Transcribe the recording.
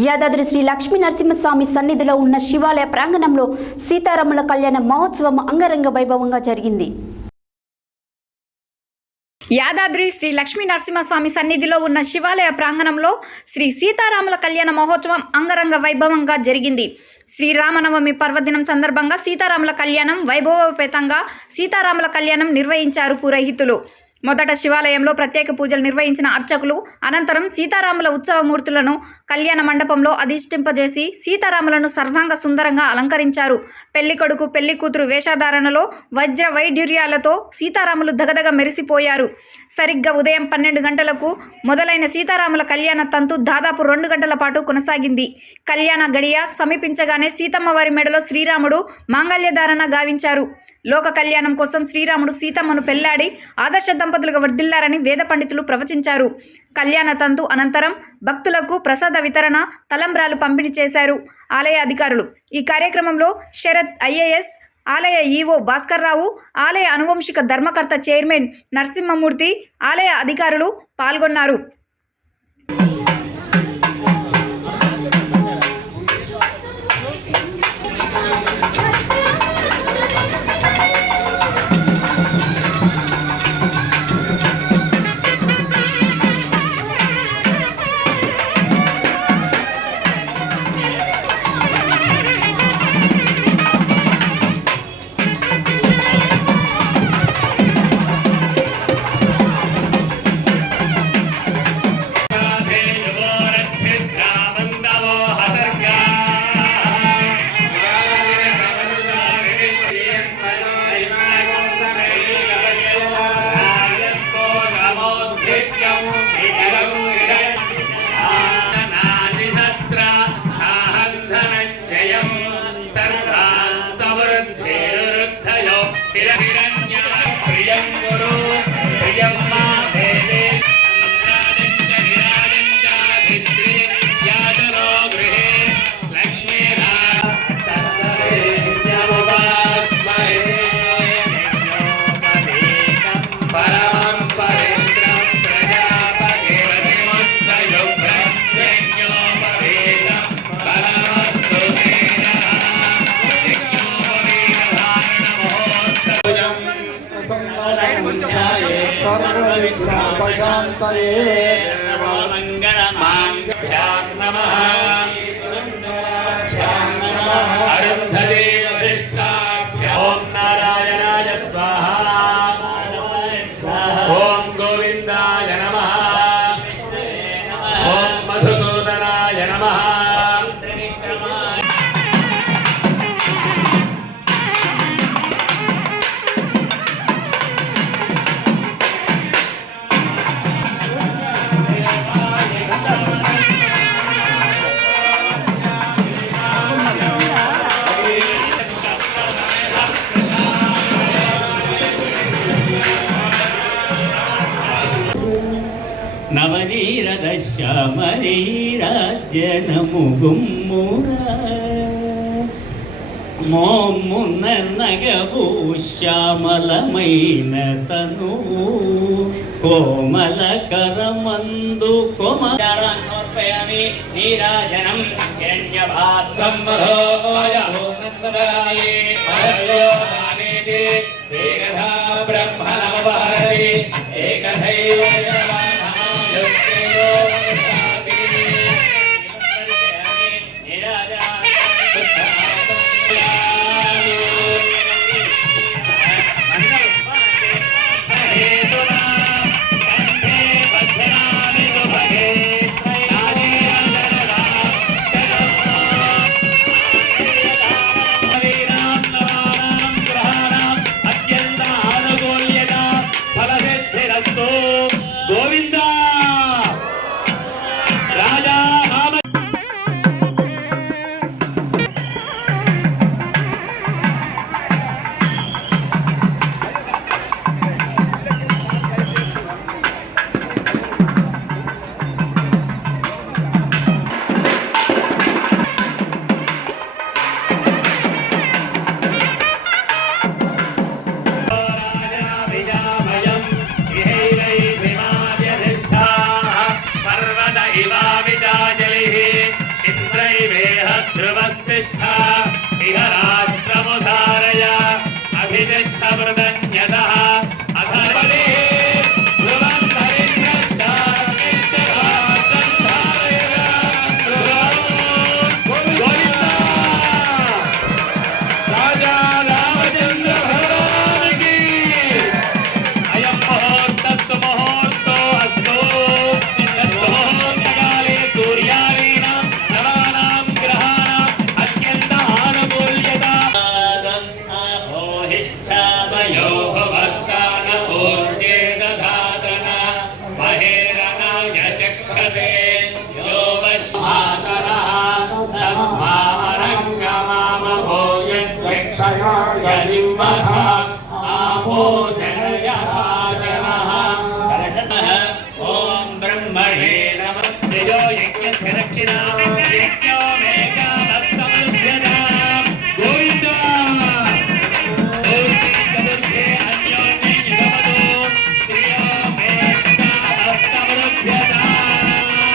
యాదాద్రి శ్రీ లక్ష్మీ నరసింహస్వామి సన్నిధిలో ఉన్న శివాలయ ప్రాంగణంలో సీతారాముల కళ్యాణ మహోత్సవం అంగరంగ వైభవంగా జరిగింది. యాదాద్రి శ్రీ లక్ష్మీ నరసింహస్వామి సన్నిధిలో ఉన్న శివాలయ ప్రాంగణంలో శ్రీ సీతారాముల కళ్యాణ మహోత్సవం అంగరంగ వైభవంగా జరిగింది. శ్రీరామనవమి పర్వదినం సందర్భంగా సీతారాముల కళ్యాణం వైభవోపేతంగా సీతారాముల కళ్యాణం నిర్వహించారు పురోహితులు. మొదట శివాలయంలో ప్రత్యేక పూజలు నిర్వహించిన అర్చకులు అనంతరం సీతారాముల ఉత్సవమూర్తులను కళ్యాణ మండపంలో అధిష్టింపజేసి సీతారాములను సర్వాంగ సుందరంగా అలంకరించారు. పెళ్ళి కొడుకు పెళ్ళి కూతురు వేషధారణలో వజ్ర వైడ్యూర్యాలతో సీతారాములు దగదగ మెరిసిపోయారు. సరిగ్గా ఉదయం పన్నెండు గంటలకు మొదలైన సీతారాముల కళ్యాణ తంతు దాదాపు రెండు గంటల పాటు కొనసాగింది. కళ్యాణ గడియ సమీపించగానే సీతమ్మ వారి మెడలో శ్రీరాముడు మాంగళ్యధారణ గావించారు. లోక కళ్యాణం కోసం శ్రీరాముడు సీతమ్మను పెళ్ళాడి ఆదర్శ దంపతులుగా వర్ధిల్లారని వేద పండితులు ప్రవచించారు. కళ్యాణ తంతు అనంతరం భక్తులకు ప్రసాద వితరణ తలంబ్రాలు పంపిణీ చేశారు ఆలయ అధికారులు. ఈ కార్యక్రమంలో శరత్ ఐఏఎస్ ఆలయ ఈవో భాస్కర్రావు ఆలయ అనువంశిక ధర్మకర్త చైర్మన్ నరసింహమూర్తి ఆలయ అధికారులు పాల్గొన్నారు. సర్వవిఘ్నోపశాంతయే అరుంధతి వశిష్టాభ్య ఓం నారాయణాయ స్వాహా ఓం గోవిందాయ నమః ఓం నవనీరదశ్యామరీరాజ్యనముగుమ్మురా మోమున్న నగవు శ్యామలమైన తనువు కోమల కరమందు కొమచారాన్ని సమర్పయామి నీరాజనం హిరణ్యభాత్రం బ్రహ్మణమహరి ఏకథైవ రాజా திகழ்த்த Marhaba.